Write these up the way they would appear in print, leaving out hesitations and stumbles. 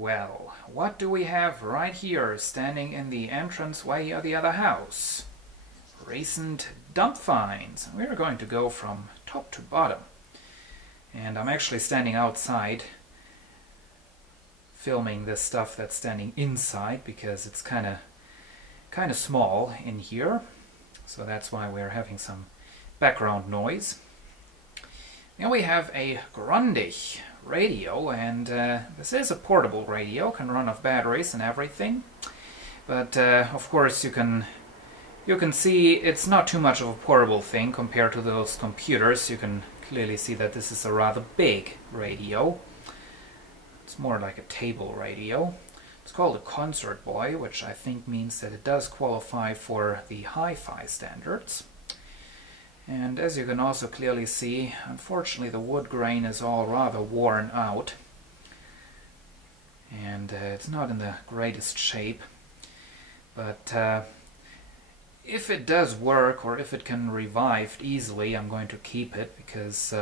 Well, what do we have right here standing in the entranceway of the other house? Recent dump finds. We're going to go from top to bottom. And I'm actually standing outside filming this stuff that's standing inside because it's kind of small in here. So that's why we're having some background noise. Now we have a Grundig radio, and this is a portable radio, can run off batteries and everything. But of course you can see it's not too much of a portable thing compared to those computers. You can clearly see that this is a rather big radio. It's more like a table radio. It's called a Concert Boy, which I think means that it does qualify for the hi-fi standards. And as you can also clearly see, unfortunately the wood grain is all rather worn out. And it's not in the greatest shape. But if it does work, or if it can be revived easily, I'm going to keep it because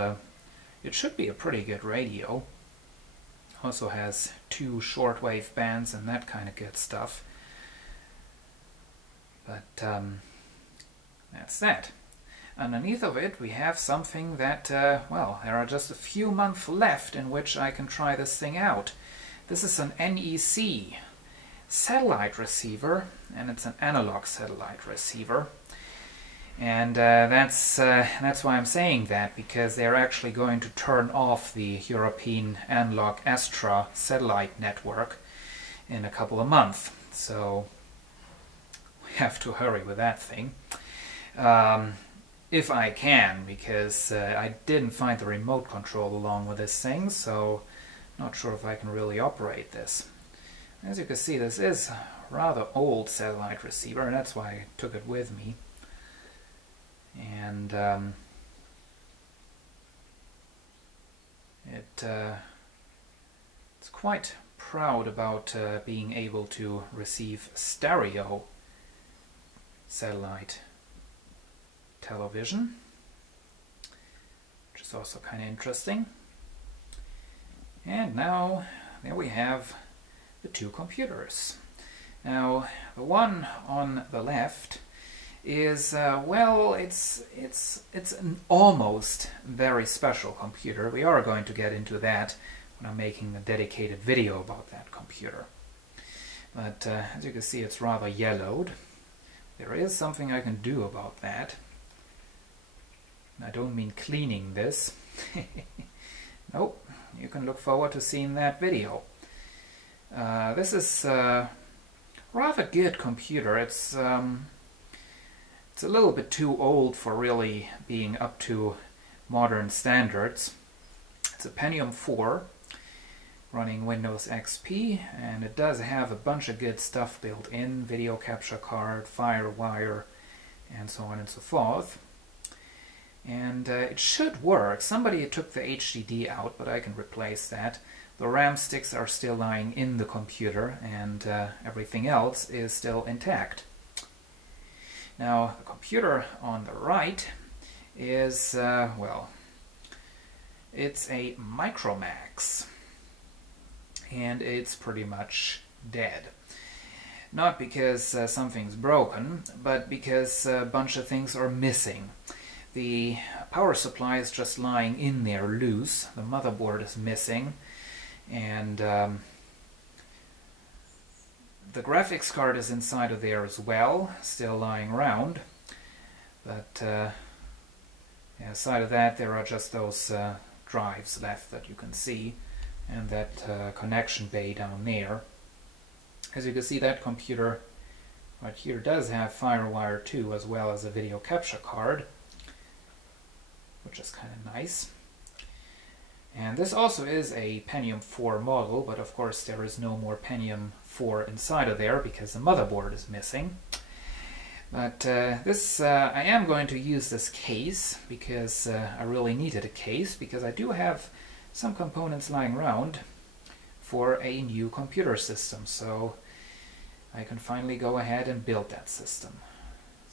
it should be a pretty good radio. Also has 2 shortwave bands and that kind of good stuff. But that's that. Underneath of it we have something that, well, there are just a few months left in which I can try this thing out. This is an NEC satellite receiver, and it's an analog satellite receiver. And that's why I'm saying that, because they're actually going to turn off the European analog Astra satellite network in a couple of months. So we have to hurry with that thing. If I can, because I didn't find the remote control along with this thing, so not sure if I can really operate this. As you can see, this is a rather old satellite receiver, and that's why I took it with me. And it's quite proud about being able to receive stereo satellite television, which is also kind of interesting. And now there we have the 2 computers. Now the one on the left is well, it's an almost very special computer. We are going to get into that when I'm making a dedicated video about that computer. But as you can see, it's rather yellowed. There is something I can do about that. I don't mean cleaning this. Nope, you can look forward to seeing that video. This is a rather good computer. It's a little bit too old for really being up to modern standards. It's a Pentium 4 running Windows XP, and it does have a bunch of good stuff built in: video capture card, FireWire, and so on and so forth. And it should work. Somebody took the HDD out, but I can replace that. The RAM sticks are still lying in the computer, and everything else is still intact. Now, the computer on the right is, well, it's a Micromax, and it's pretty much dead. Not because something's broken, but because a bunch of things are missing. The power supply is just lying in there loose, the motherboard is missing, and the graphics card is inside of there as well, still lying around. But yeah, aside of that, there are just those drives left that you can see, and that connection bay down there. As you can see, that computer right here does have FireWire 2 as well as a video capture card, which is kind of nice. And this also is a Pentium 4 model, but of course there is no more Pentium 4 inside of there because the motherboard is missing. But this I am going to use this case because I really needed a case, because I do have some components lying around for a new computer system, so I can finally go ahead and build that system.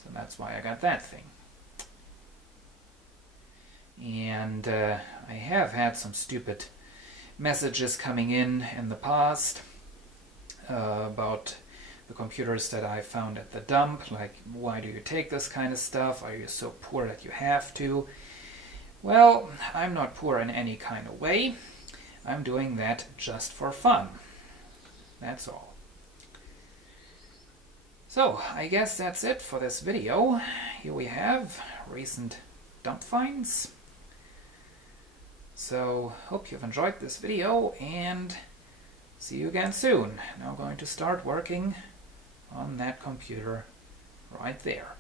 So that's why I got that thing. And I have had some stupid messages coming in the past, about the computers that I found at the dump, like why do you take this kind of stuff? Are you so poor that you have to? Well, I'm not poor in any kind of way. I'm doing that just for fun. That's all. So, I guess that's it for this video. Here we have recent dump finds. So, hope you've enjoyed this video and see you again soon. Now I'm going to start working on that computer right there.